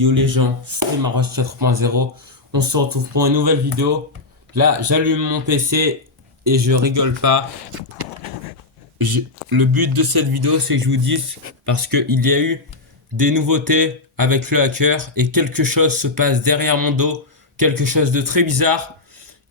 Yo les gens, c'est Maroche 4.0. On se retrouve pour une nouvelle vidéo. Là, j'allume mon PC et je rigole pas. Le but de cette vidéo, c'est que je vous dise, parce qu'il y a eu des nouveautés avec le hacker et quelque chose se passe derrière mon dos, quelque chose de très bizarre.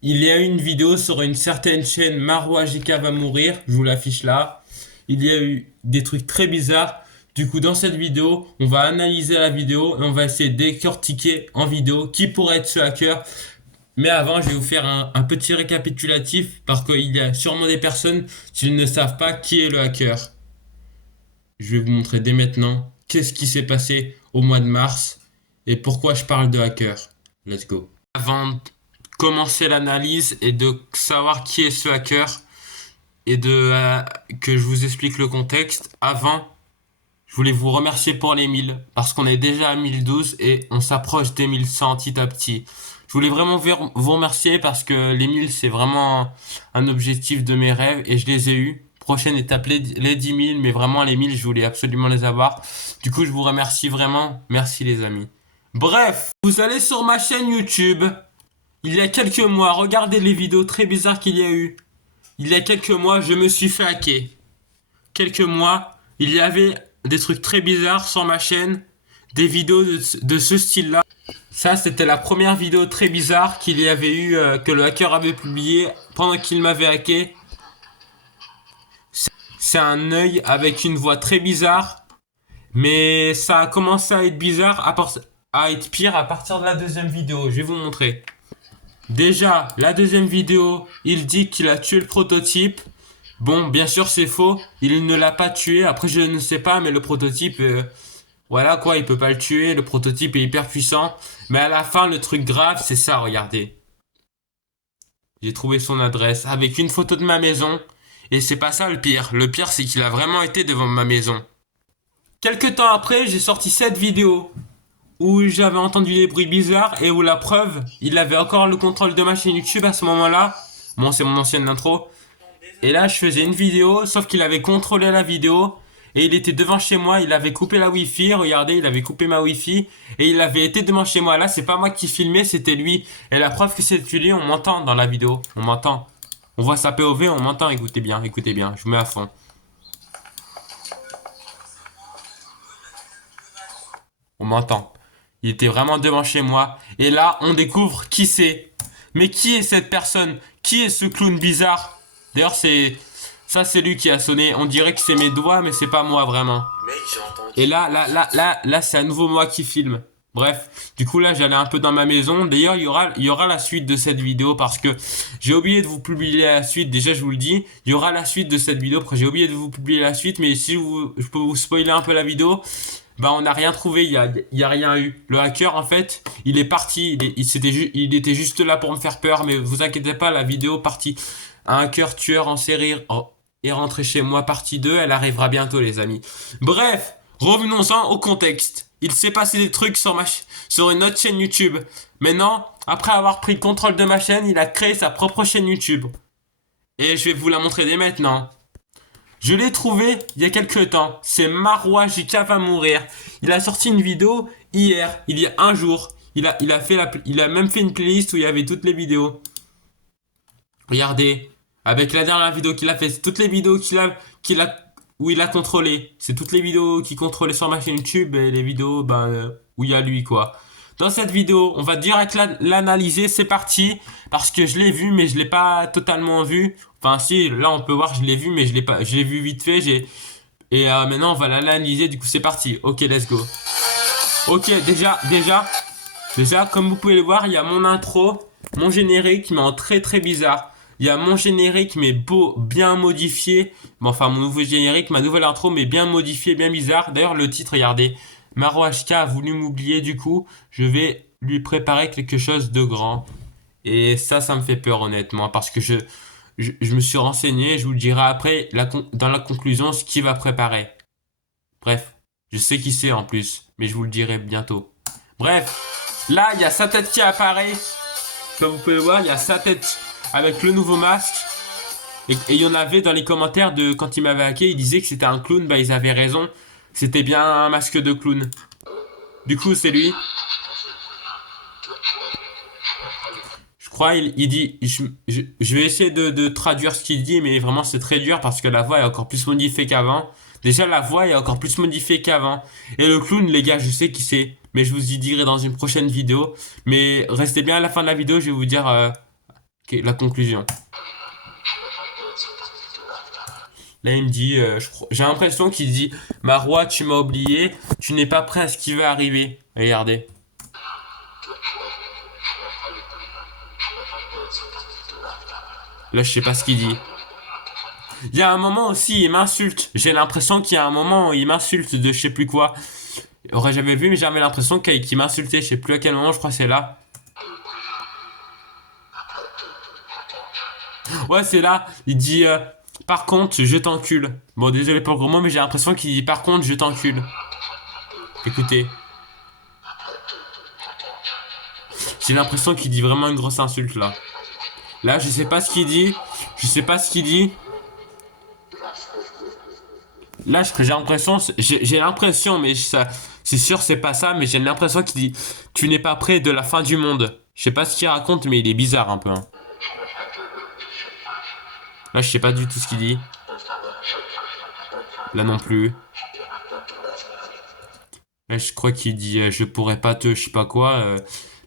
Il y a eu une vidéo sur une certaine chaîne, Marois JK va mourir, je vous l'affiche là. Il y a eu des trucs très bizarres. Du coup, dans cette vidéo, on va analyser la vidéo et on va essayer de décortiquer en vidéo qui pourrait être ce hacker. Mais avant, je vais vous faire un petit récapitulatif parce qu'il y a sûrement des personnes qui ne savent pas qui est le hacker. Je vais vous montrer dès maintenant qu'est-ce qui s'est passé au mois de mars et pourquoi je parle de hacker. Let's go. Avant de commencer l'analyse et de savoir qui est ce hacker et que je vous explique le contexte, avant, je voulais vous remercier pour les 1000 parce qu'on est déjà à 1012 et on s'approche des 1100 petit à petit. Je voulais vraiment vous remercier parce que les 1000 c'est vraiment un objectif de mes rêves et je les ai eus. Prochaine étape les 10 000, mais vraiment les 1000 je voulais absolument les avoir. Du coup je vous remercie vraiment. Merci les amis. Bref, vous allez sur ma chaîne YouTube. Il y a quelques mois, regardez les vidéos très bizarres qu'il y a eu. Il y a quelques mois, je me suis fait hacker. Quelques mois, il y avait des trucs très bizarres sur ma chaîne, des vidéos de ce style-là. Ça, c'était la première vidéo très bizarre qu'il y avait eu, que le hacker avait publié pendant qu'il m'avait hacké. C'est un œil avec une voix très bizarre, mais ça a commencé à être bizarre, à être pire à partir de la deuxième vidéo. Je vais vous montrer. Déjà, la deuxième vidéo, il dit qu'il a tué le prototype. Bon, bien sûr, c'est faux. Il ne l'a pas tué. Après, je ne sais pas, mais le prototype, voilà quoi, il peut pas le tuer. Le prototype est hyper puissant. Mais à la fin, le truc grave, c'est ça, regardez. J'ai trouvé son adresse avec une photo de ma maison. Et c'est pas ça le pire. Le pire, c'est qu'il a vraiment été devant ma maison. Quelques temps après, j'ai sorti cette vidéo où j'avais entendu des bruits bizarres et où la preuve, il avait encore le contrôle de ma chaîne YouTube à ce moment-là. Bon, c'est mon ancienne intro. Et là, je faisais une vidéo, sauf qu'il avait contrôlé la vidéo. Et il était devant chez moi, il avait coupé la Wi-Fi. Regardez, il avait coupé ma Wi-Fi. Et il avait été devant chez moi. Là, c'est pas moi qui filmais, c'était lui. Et la preuve que c'est lui, on m'entend dans la vidéo. On m'entend. On voit sa POV, on m'entend. Écoutez bien, écoutez bien. Je vous mets à fond. On m'entend. Il était vraiment devant chez moi. Et là, on découvre qui c'est. Mais qui est cette personne? Qui est ce clown bizarre? D'ailleurs, ça, c'est lui qui a sonné. On dirait que c'est mes doigts, mais c'est pas moi vraiment. Mec, j'ai entendu. Et là, c'est à nouveau moi qui filme. Bref, du coup là, j'allais un peu dans ma maison. D'ailleurs, il y aura la suite de cette vidéo parce que j'ai oublié de vous publier la suite. Déjà, je vous le dis, il y aura la suite de cette vidéo parce que j'ai oublié de vous publier la suite. Mais si je peux vous spoiler un peu la vidéo. Bah, on n'a rien trouvé, il y a rien eu. Le hacker, en fait, il est parti, il était juste là pour me faire peur, mais vous inquiétez pas, la vidéo partie un hacker tueur en série est rentré chez moi, partie 2, elle arrivera bientôt, les amis. Bref, revenons-en au contexte. Il s'est passé des trucs sur une autre chaîne YouTube. Maintenant, après avoir pris le contrôle de ma chaîne, il a créé sa propre chaîne YouTube. Et je vais vous la montrer dès maintenant. Je l'ai trouvé il y a quelques temps. C'est Marois JK va mourir. Il a sorti une vidéo hier, il y a un jour. Il a même fait une playlist où il y avait toutes les vidéos. Regardez, avec la dernière vidéo qu'il a fait, c'est toutes les vidéos où il a contrôlé. C'est toutes les vidéos qu'il contrôlait sur ma chaîne YouTube et les vidéos où il y a lui quoi. Dans cette vidéo, on va direct l'analyser, c'est parti. Parce que je l'ai vu, mais je l'ai pas totalement vu. Enfin si, là on peut voir, je l'ai vu, mais je l'ai vu vite fait. Et maintenant on va l'analyser, du coup c'est parti. Ok, let's go. Ok, déjà, comme vous pouvez le voir, il y a mon intro, mon générique, mais en très très bizarre. Il y a mon générique, mais bien modifié. Bon, enfin, mon nouveau générique, ma nouvelle intro, mais bien modifié, bien bizarre. D'ailleurs, le titre, regardez. Maro HK a voulu m'oublier, du coup, je vais lui préparer quelque chose de grand. Et ça me fait peur, honnêtement, parce que je me suis renseigné, je vous le dirai après, dans la conclusion, ce qu'il va préparer. Bref, je sais qui c'est en plus, mais je vous le dirai bientôt. Bref, là, il y a sa tête qui apparaît. Comme vous pouvez le voir, il y a sa tête avec le nouveau masque. Et il y en avait dans les commentaires de quand il m'avait hacké, ils disaient que c'était un clown. Bah, ils avaient raison. C'était bien un masque de clown. Du coup, c'est lui. crois, il dit, je vais essayer de traduire ce qu'il dit, mais vraiment c'est très dur parce que la voix est encore plus modifiée qu'avant. Déjà, la voix est encore plus modifiée qu'avant. Et le clown, les gars, je sais qui c'est, mais je vous y dirai dans une prochaine vidéo. Mais restez bien à la fin de la vidéo, je vais vous dire la conclusion. Là, il me dit, j'ai l'impression qu'il dit, Marois, tu m'as oublié, tu n'es pas prêt à ce qui va arriver. Regardez. Là, je sais pas ce qu'il dit. Il y a un moment aussi, il m'insulte. J'ai l'impression qu'il y a un moment où il m'insulte de je sais plus quoi. Aurais jamais vu, mais j'avais l'impression qu'il m'insultait. Je sais plus à quel moment, je crois que c'est là. Ouais, c'est là. Il dit, par contre, je t'encule. Bon, désolé pour le gros mot, mais j'ai l'impression qu'il dit, par contre, je t'encule. Écoutez. J'ai l'impression qu'il dit vraiment une grosse insulte, là. Là, je sais pas ce qu'il dit. Je sais pas ce qu'il dit. Là, j'ai l'impression, mais ça, c'est sûr, c'est pas ça, mais j'ai l'impression qu'il dit, tu n'es pas près de la fin du monde. Je sais pas ce qu'il raconte, mais il est bizarre un peu. Hein. Là, je sais pas du tout ce qu'il dit. Là non plus. Là, je crois qu'il dit, je pourrais pas te, je sais pas quoi.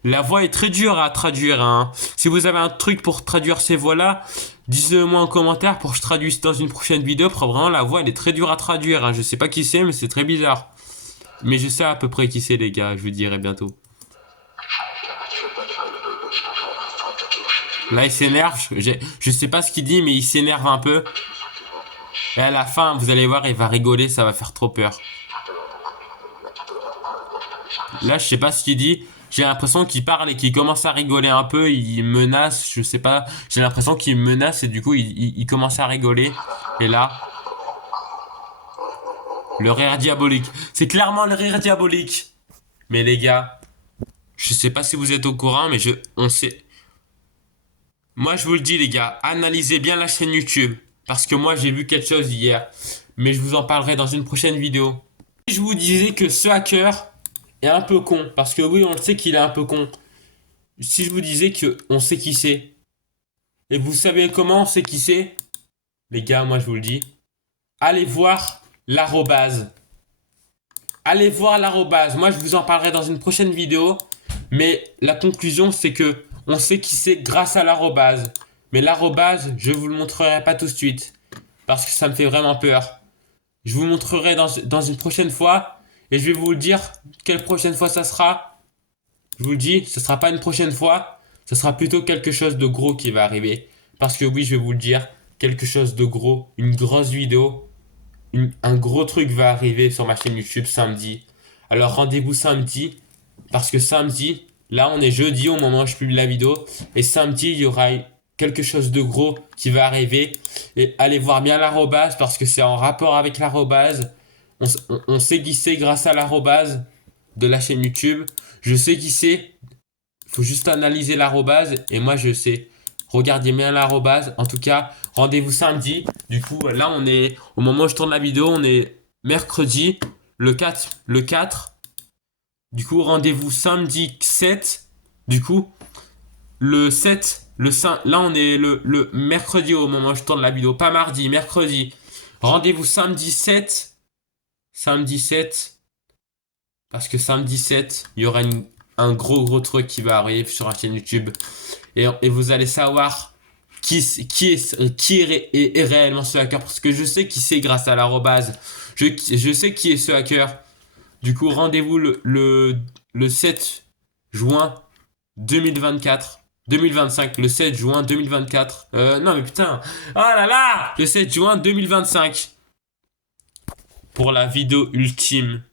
La voix est très dure à traduire. Hein. Si vous avez un truc pour traduire ces voix-là, dites-le moi en commentaire pour que je traduise dans une prochaine vidéo. Vraiment, la voix, elle est très dure à traduire. Hein. Je sais pas qui c'est, mais c'est très bizarre. Mais je sais à peu près qui c'est, les gars. Je vous dirai bientôt. Là, il s'énerve. Je sais pas ce qu'il dit, mais il s'énerve un peu. Et à la fin, vous allez voir, il va rigoler. Ça va faire trop peur. Là, je sais pas ce qu'il dit. J'ai l'impression qu'il parle et qu'il commence à rigoler un peu. Il menace, je sais pas. J'ai l'impression qu'il menace et du coup, il commence à rigoler. Et là, le rire diabolique. C'est clairement le rire diabolique. Mais les gars, je sais pas si vous êtes au courant, mais on sait. Moi, je vous le dis, les gars, analysez bien la chaîne YouTube. Parce que moi, j'ai vu quelque chose hier. Mais je vous en parlerai dans une prochaine vidéo. Je vous disais que ce hacker est un peu con. Parce que oui, on le sait qu'il est un peu con. Si je vous disais qu'on sait qui c'est. Et vous savez comment on sait qui c'est? Les gars, moi je vous le dis. Allez voir l'arrobase. Allez voir l'arrobase. Moi je vous en parlerai dans une prochaine vidéo. Mais la conclusion c'est que on sait qui c'est grâce à l'arrobase. Mais l'arrobase, je vous le montrerai pas tout de suite. Parce que ça me fait vraiment peur. Je vous montrerai dans une prochaine fois. Et je vais vous le dire quelle prochaine fois ça sera. Je vous le dis, ce sera pas une prochaine fois. Ce sera plutôt quelque chose de gros qui va arriver. Parce que oui, je vais vous le dire, quelque chose de gros, une grosse vidéo, un gros truc va arriver sur ma chaîne YouTube samedi. Alors rendez-vous samedi. Parce que samedi, là on est jeudi au moment où je publie la vidéo. Et samedi, il y aura quelque chose de gros qui va arriver. Et allez voir bien l'arrobase parce que c'est en rapport avec l'arrobase. On sait qui c'est grâce à l'arrobase de la chaîne YouTube. Je sais qui c'est. Il faut juste analyser l'arrobase. Et moi, je sais. Regardez bien l'arrobase. En tout cas, rendez-vous samedi. Du coup, là, on est... Au moment où je tourne la vidéo, on est mercredi, le 4. Du coup, rendez-vous samedi 7. Du coup, le 7, le 5... Là, on est le mercredi au moment où je tourne la vidéo. Pas mardi, mercredi. Rendez-vous samedi 7. Samedi 7, parce que samedi 7, il y aura un gros truc qui va arriver sur la chaîne YouTube. Et vous allez savoir qui est réellement ce hacker. Parce que je sais qui c'est grâce à l'arrobase. Je sais qui est ce hacker. Du coup, rendez-vous le 7 juin 2024. 2025, le 7 juin 2024. Non mais putain. Oh là là. Le 7 juin 2025. Pour la vidéo ultime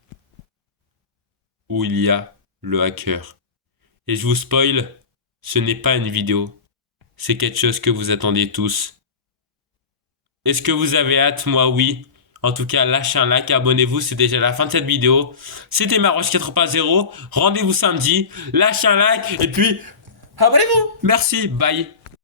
où il y a le hacker. Et je vous spoil, ce n'est pas une vidéo. C'est quelque chose que vous attendez tous. Est-ce que vous avez hâte? Moi, oui. En tout cas, lâchez un like, abonnez-vous, c'est déjà la fin de cette vidéo. C'était Maroche 4.0. Rendez-vous samedi, lâchez un like et puis abonnez-vous. Merci, bye.